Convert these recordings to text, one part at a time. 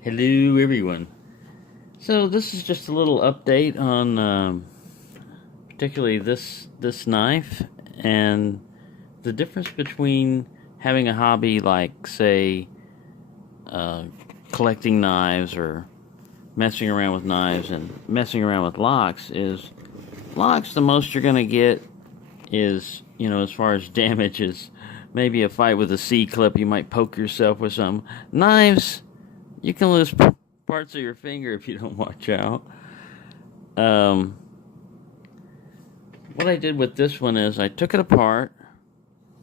Hello everyone. So this is just a little update on particularly this knife and the difference between having a hobby like say uh, collecting knives or messing around with knives and messing around with locks is locks the most you're gonna get is as far as damage is maybe a fight with a C clip you might poke yourself with some knives you can lose parts of your finger if you don't watch out. Um, what I did with this one is I took it apart.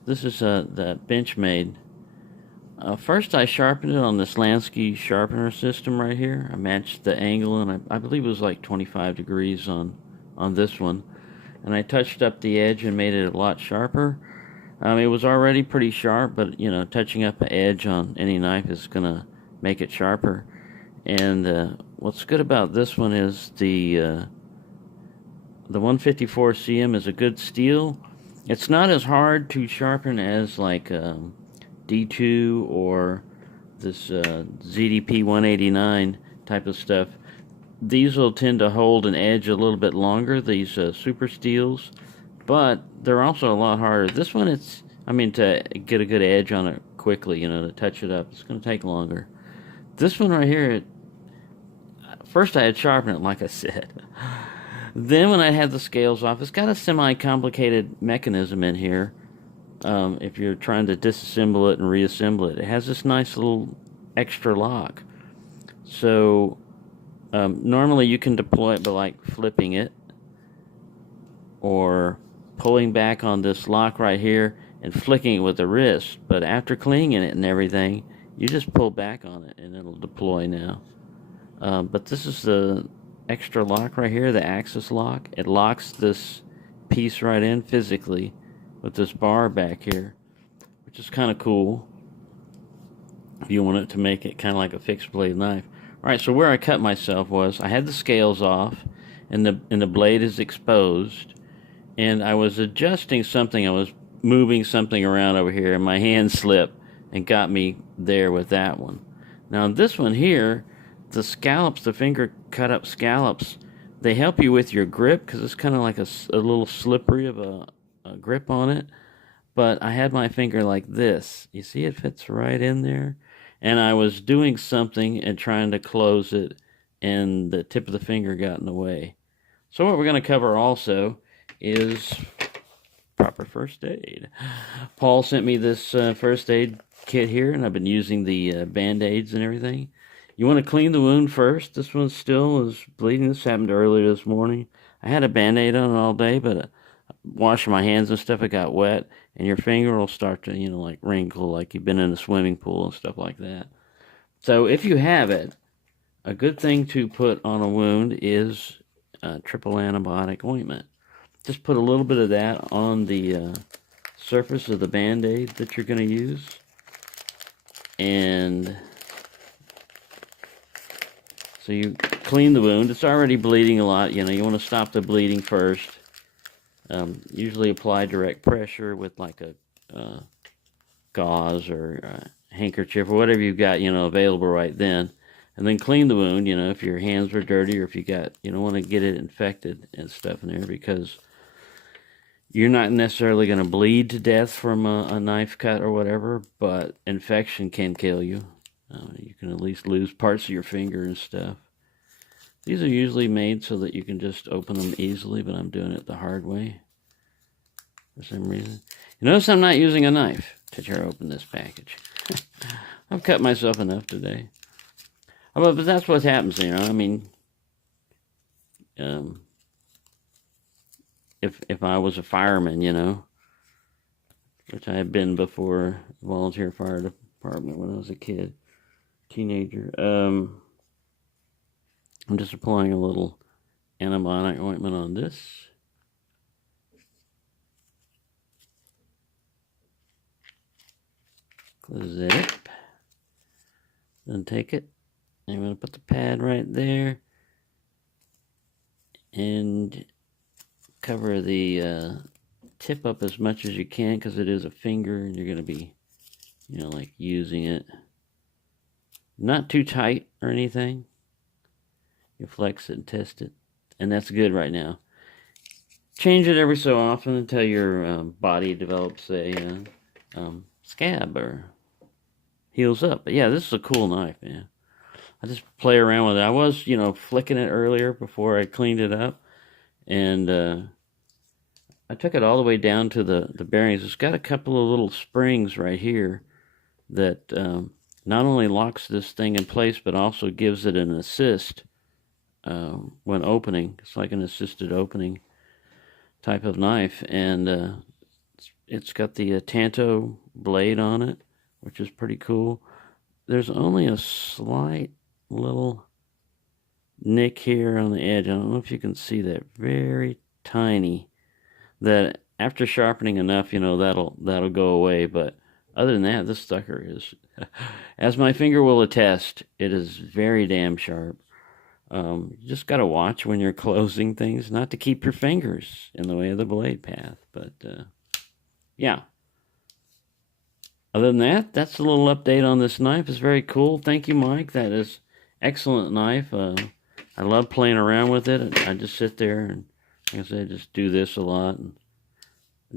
This is the Benchmade. First, I sharpened it on this Lansky sharpener system right here. I matched the angle, and I believe it was like 25 degrees on this one. And I touched up the edge and made it a lot sharper. It was already pretty sharp, but touching up an edge on any knife is gonna make it sharper. And what's good about this one is the 154 CM is a good steel. It's not as hard to sharpen as like D2 or this ZDP 189 type of stuff. These will tend to hold an edge a little bit longer, these super steels, but they're also a lot harder. This one, to get a good edge on it quickly, to touch it up, it's going to take longer. This one right here, first I had sharpened it, like I said. Then when I had the scales off, it's got a semi-complicated mechanism in here. If you're trying to disassemble it and reassemble it, it has this nice little extra lock. So normally you can deploy it by like flipping it or pulling back on this lock right here and flicking it with the wrist. But after cleaning it and everything, you just pull back on it and it'll deploy now. But this is the extra lock right here, the axis lock. It locks this piece right in physically with this bar back here, which is kind of cool if you want it to make it kind of like a fixed blade knife. Alright, so where I cut myself was I had the scales off and the blade is exposed, and I was adjusting something. I was moving something around over here and my hand slipped and got me there with that one. Now this one here, the scallops, the finger cut up scallops, they help you with your grip because it's kind of like a little slippery of a grip on it. But I had my finger like this. You see it fits right in there? And I was doing something and trying to close it, and the tip of the finger got in the way. So what we're going to cover also is proper first aid. Paul sent me this first aid kit here, and I've been using the Band-Aids and everything. You want to clean the wound first. This one still is bleeding. This happened earlier this morning. I had a Band-Aid on it all day, but washing my hands and stuff, it got wet, and your finger will start to, like wrinkle, like you've been in a swimming pool and stuff like that. So if you have it, a good thing to put on a wound is triple antibiotic ointment. Just put a little bit of that on the surface of the Band-Aid that you're going to use, and so you clean the wound. It's already bleeding a lot. You want to stop the bleeding first. Usually apply direct pressure with like a gauze or handkerchief or whatever you've got, available right then. And then clean the wound, if your hands are dirty or if you don't want to get it infected and stuff in there, because you're not necessarily going to bleed to death from a knife cut or whatever, but infection can kill you. You can at least lose parts of your finger and stuff. These are usually made so that you can just open them easily, but I'm doing it the hard way for some reason. You notice I'm not using a knife to try to open this package. I've cut myself enough today. But that's what happens, if I was a fireman, which I had been before, volunteer fire department when I was a kid, teenager. I'm just applying a little antibiotic ointment on this. Close that up. Then take it. I'm going to put the pad right there. And cover the tip up as much as you can, because it is a finger and you're going to be, like using it. Not too tight or anything. You flex it and test it, and that's good right now. Change it every so often until your body develops a scab or heals up. But yeah, this is a cool knife, man. I just play around with it. I was, flicking it earlier before I cleaned it up, and I took it all the way down to the bearings. It's got a couple of little springs right here that not only locks this thing in place, but also gives it an assist when opening. It's like an assisted opening type of knife, and it's got the Tanto blade on it, which is pretty cool. There's only a slight little nick here on the edge. I don't know if you can see that, very tiny. That after sharpening enough, that'll go away. But other than that, this sucker is, as my finger will attest, it is very damn sharp. You just got to watch when you're closing things, not to keep your fingers in the way of the blade path. But yeah. Other than that, that's a little update on this knife. It's very cool. Thank you, Mike. That is excellent knife. I love playing around with it. I just sit there and, like I said, just do this a lot. And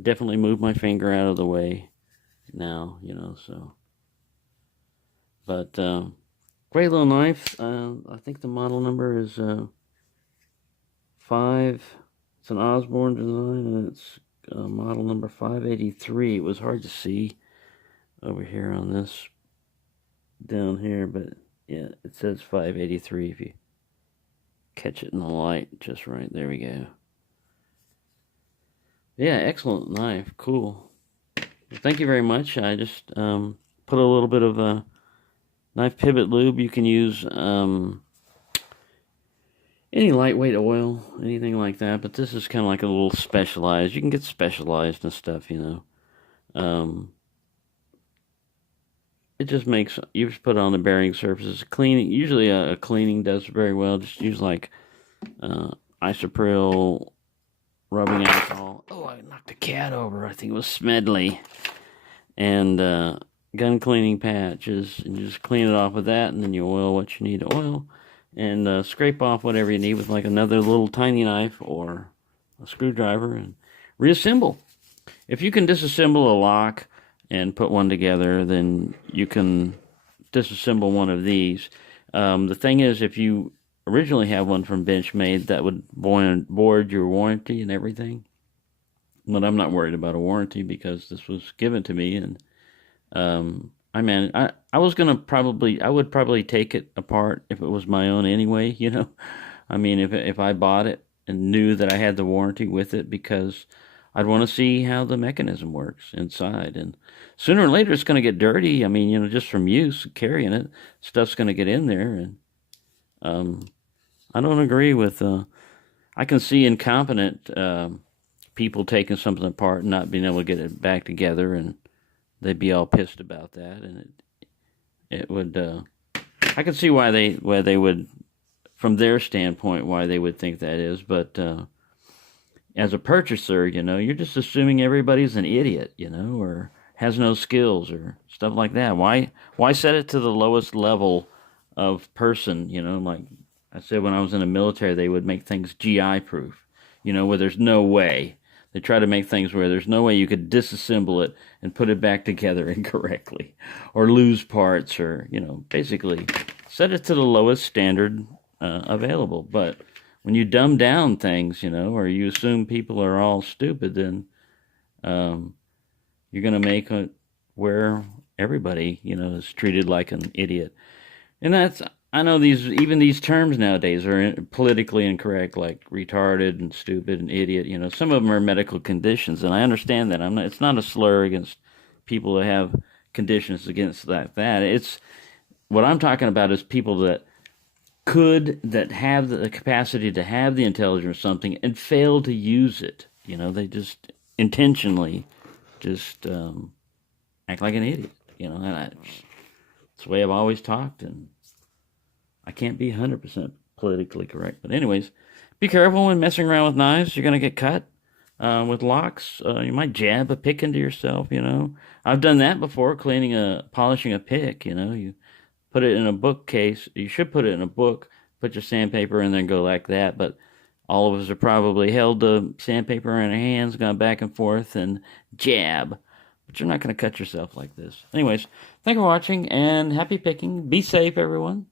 definitely move my finger out of the way now, so. But great little knife. I think the model number is 5. It's an Osborne design, and it's model number 583. It was hard to see over here on this down here, but yeah, it says 583 if you catch it in the light just right. There we go. Yeah, excellent knife. Cool. Well, thank you very much. I just put a little bit of knife pivot lube. You can use any lightweight oil, anything like that, but this is kind of like a little specialized. You can get specialized and stuff, It just makes, you just put it on the bearing surfaces. Cleaning, usually a cleaning does very well. Just use like isopropyl rubbing alcohol. Oh, I knocked the cat over. I think it was Smedley. And gun cleaning patches. And you just clean it off with that, and then you oil what you need to oil. And scrape off whatever you need with like another little tiny knife or a screwdriver and reassemble. If you can disassemble a lock and put one together, then you can disassemble one of these. The thing is, if you originally have one from Benchmade, that would void your warranty and everything. But I'm not worried about a warranty because this was given to me, and I would probably take it apart if it was my own anyway, I mean, if I bought it and knew that I had the warranty with it, because I'd want to see how the mechanism works inside. And sooner or later it's going to get dirty. I mean, just from use, carrying it, stuff's going to get in there. And I don't agree with, I can see incompetent people taking something apart and not being able to get it back together, and they'd be all pissed about that. And it would, I can see why they would, from their standpoint, why they would think that is. But as a purchaser, you're just assuming everybody's an idiot, or has no skills or stuff like that. Why set it to the lowest level of person? Like I said, when I was in the military, they would make things GI proof, where there's no way. They try to make things where there's no way you could disassemble it and put it back together incorrectly, or lose parts, or basically set it to the lowest standard available. But when you dumb down things, or you assume people are all stupid, then you're going to make it where everybody, is treated like an idiot. And I know these terms nowadays are politically incorrect, like retarded and stupid and idiot. Some of them are medical conditions, and I understand that. It's not a slur against people that have conditions against that. It's what I'm talking about is people that have the capacity to have the intelligence or something and fail to use it. They just intentionally just act like an idiot. And it's the way I've always talked, and I can't be 100% politically correct. But anyways, be careful when messing around with knives. You're going to get cut with locks. You might jab a pick into yourself, I've done that before, polishing a pick, You put it in a bookcase. You should put it in a book, put your sandpaper in there and go like that. But all of us have probably held the sandpaper in our hands, gone back and forth, and jab. But you're not going to cut yourself like this. Anyways, thank you for watching, and happy picking. Be safe, everyone.